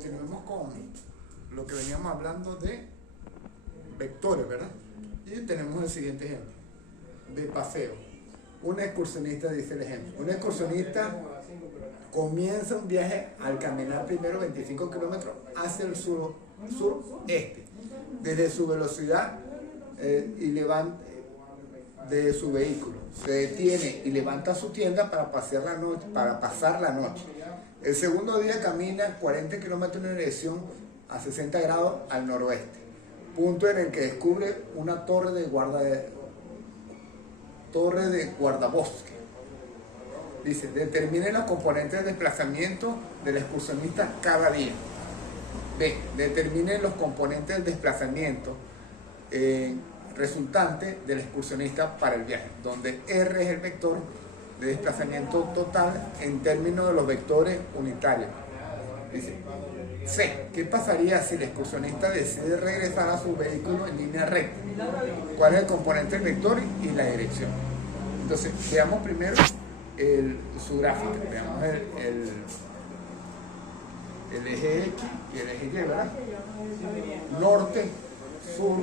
continuemos con lo que veníamos hablando de vectores, ¿verdad? Y tenemos el siguiente ejemplo de paseo. Un excursionista, dice el ejemplo, un excursionista comienza un viaje al caminar primero 25 kilómetros hacia el sureste, desde su velocidad de su vehículo. Se detiene y levanta su tienda para pasar la noche. El segundo día camina 40 kilómetros en dirección a 60 grados al noroeste, punto en el que descubre una torre de guardabosque. Dice, determine los componentes de desplazamiento del excursionista cada día. B, determine los componentes del desplazamiento resultante del excursionista para el viaje, donde R es el vector de desplazamiento total en términos de los vectores unitarios. Dice, C, ¿qué pasaría si el excursionista decide regresar a su vehículo en línea recta? ¿Cuál es el componente del vector y la dirección? Entonces, veamos primero su gráfica. Veamos el eje X y el eje Y, ¿verdad? Norte, sur,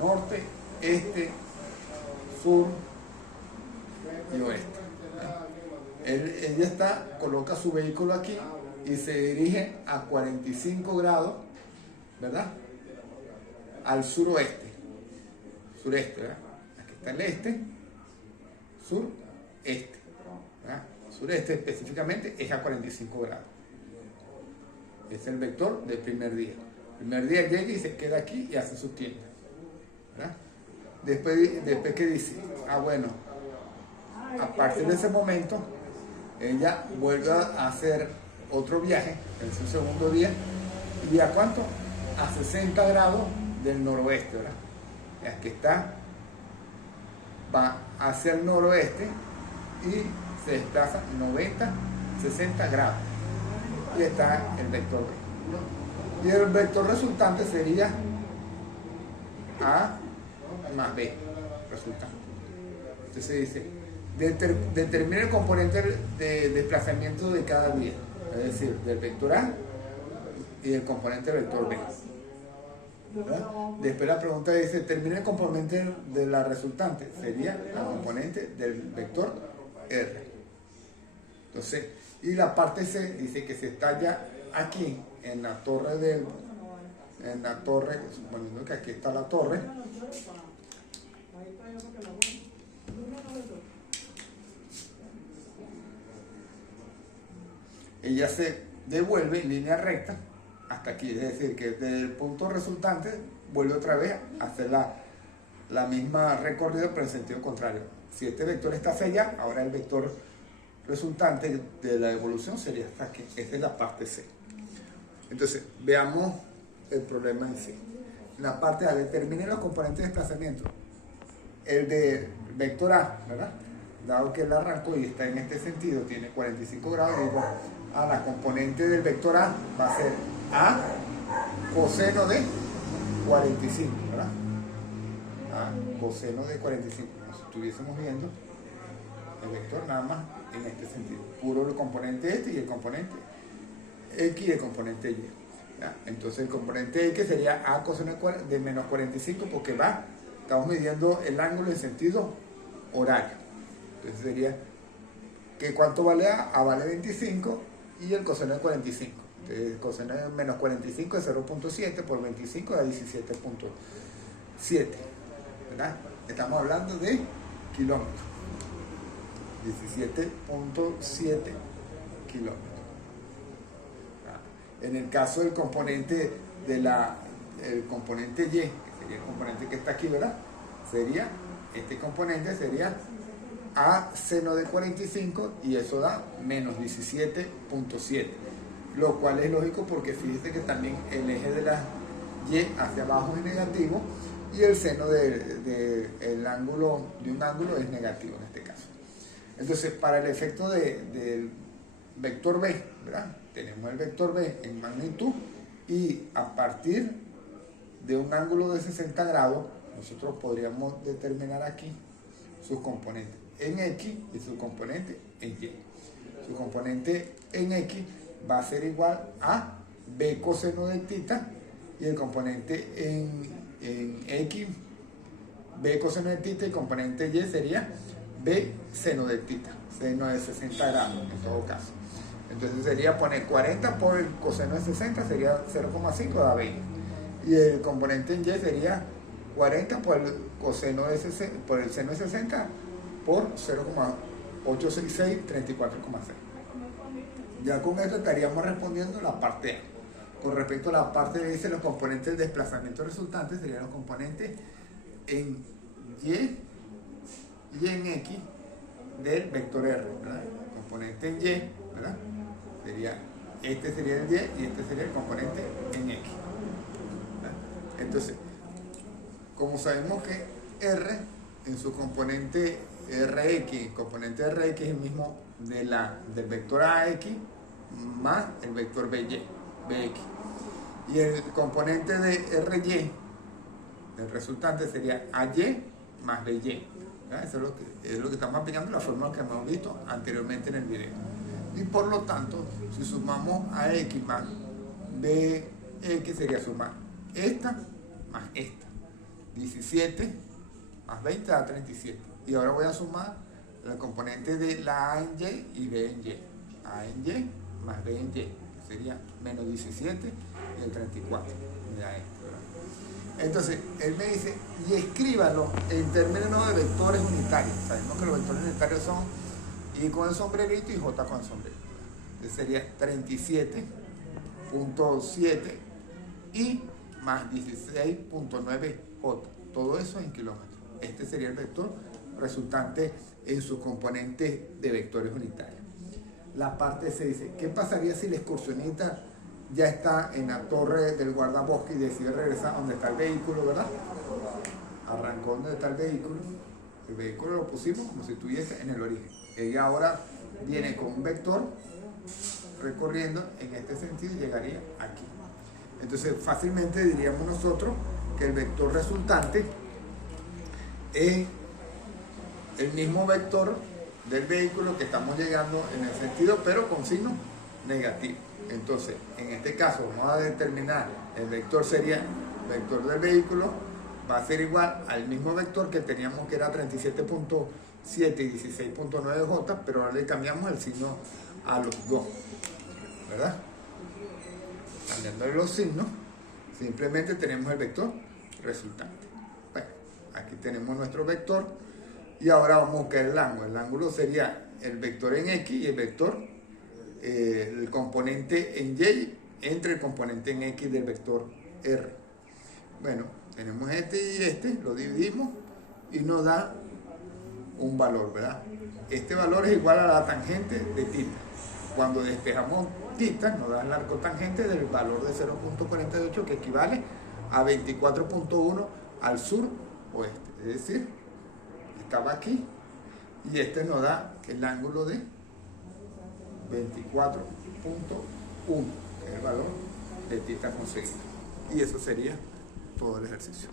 norte, este, sur y oeste. Ella coloca su vehículo aquí y se dirige a 45 grados, ¿verdad? Al sureste, ¿verdad? Aquí está el este, sureste, ¿verdad? Sureste específicamente es a 45 grados. Es el vector del primer día. El primer día llega y se queda aquí y hace su tienda, ¿verdad? Después que dice, bueno, a partir de ese momento, ella vuelve a hacer otro viaje en su segundo día. ¿Y a cuánto? A 60 grados del noroeste, ¿verdad? Aquí va hacia el noroeste y se desplaza 90, 60 grados. Y está el vector B. Y el vector resultante sería A más B resultante. Entonces dice, determina el componente de desplazamiento de cada día, es decir, del vector A y el componente del vector B. ¿Verdad? Después la pregunta dice, determina el componente de la resultante, sería la componente del vector R. Entonces, y la parte C dice que se estalla aquí en la torre suponiendo que aquí está la torre. Ella se devuelve en línea recta hasta aquí, es decir, que desde el punto resultante vuelve otra vez a hacer la misma recorrido pero en sentido contrario. Si este vector está hacia allá, ahora el vector resultante de la evolución sería hasta aquí. Esta es la parte C. Entonces, veamos el problema en sí. En la parte A, determine los componentes de desplazamiento. El de vector A, ¿verdad? Dado que él arrancó y está en este sentido, tiene 45 grados, igual a la componente del vector A va a ser A coseno de 45, ¿verdad? A coseno de 45. Como si estuviésemos viendo el vector nada más en este sentido. Puro el componente este y el componente X y el componente Y. ¿Ya? Entonces el componente X sería A coseno de menos 45 porque estamos midiendo el ángulo en sentido horario. Entonces sería que ¿cuánto vale A? A vale 25 y el coseno de 45. Entonces el coseno de menos 45 es 0.7 por 25 da 17.7. ¿Verdad? Estamos hablando de kilómetros. 17.7 kilómetros. En el caso del componente el componente Y, que sería el componente que está aquí, ¿verdad? Este componente sería A seno de 45 y eso da menos 17.7, lo cual es lógico porque fíjense que también el eje de la Y hacia abajo es negativo y el seno de un ángulo es negativo en este caso. Entonces, para el efecto del vector B, ¿verdad? Tenemos el vector B en magnitud y a partir de un ángulo de 60 grados, nosotros podríamos determinar aquí sus componentes en X y su componente en Y. Su componente en X va a ser igual a B coseno de tita, y el componente en X, B coseno de tita, y componente Y sería B seno de tita, seno de 60 grados en todo caso. Entonces sería poner 40 por el coseno de 60, sería 0,5, da 20. Y el componente en Y sería 40 por el coseno de 60, por el seno de 60 por 0,866, 34,6. Ya con esto estaríamos respondiendo la parte A. Con respecto a la parte B, dice los componentes del desplazamiento resultante serían los componentes en Y y en X del vector R, ¿verdad? El componente en Y, ¿verdad? Este sería el Y y este sería el componente en X, ¿verdad? Entonces, como sabemos que R en su componente Rx, el componente Rx es el mismo del vector AX más el vector BX. Y el componente de RY, el resultante sería AY más BY. Eso es lo que estamos aplicando, la fórmula que hemos visto anteriormente en el video. Y por lo tanto, si sumamos a X más BX, sería sumar esta más esta. 17 más 20 da 37. Y ahora voy a sumar el componente de la A en Y y B en Y. A en Y más B en Y, que sería menos 17 y el 34. Mira esto, ¿verdad? Entonces, él me dice, y escríbalo en términos de vectores unitarios. Sabemos que los vectores unitarios son I con el sombrerito y J con el sombrerito. Entonces sería 37.7 I más 16.9 J. Todo eso en kilómetros. Este sería el vector resultante en sus componentes de vectores unitarios. La parte C dice, ¿qué pasaría si el excursionista ya está en la torre del guardabosque y decide regresar a donde está el vehículo, ¿verdad? Arrancó donde está el vehículo lo pusimos como si estuviese en el origen. Ella ahora viene con un vector recorriendo en este sentido y llegaría aquí. Entonces fácilmente diríamos nosotros que el vector resultante es el mismo vector del vehículo que estamos llegando en el sentido, pero con signo negativo. Entonces, en este caso vamos a determinar el vector sería vector del vehículo, va a ser igual al mismo vector que teníamos, que era 37.7 y 16.9 J, pero ahora le cambiamos el signo a los dos, ¿verdad? Cambiando los signos, simplemente tenemos el vector resultante. Bueno, aquí tenemos nuestro vector y ahora vamos a buscar el ángulo. El ángulo sería el vector en X y el vector, el componente en Y entre el componente en X del vector R. Bueno, tenemos este y este, lo dividimos y nos da un valor, ¿verdad? Este valor es igual a la tangente de θ. Cuando despejamos θ, nos da el arco tangente del valor de 0.48, que equivale a 24.1 al sur oeste. Es decir, estaba aquí y este nos da el ángulo de 24.1, que es el valor de θ conseguido. Y eso sería todo el ejercicio.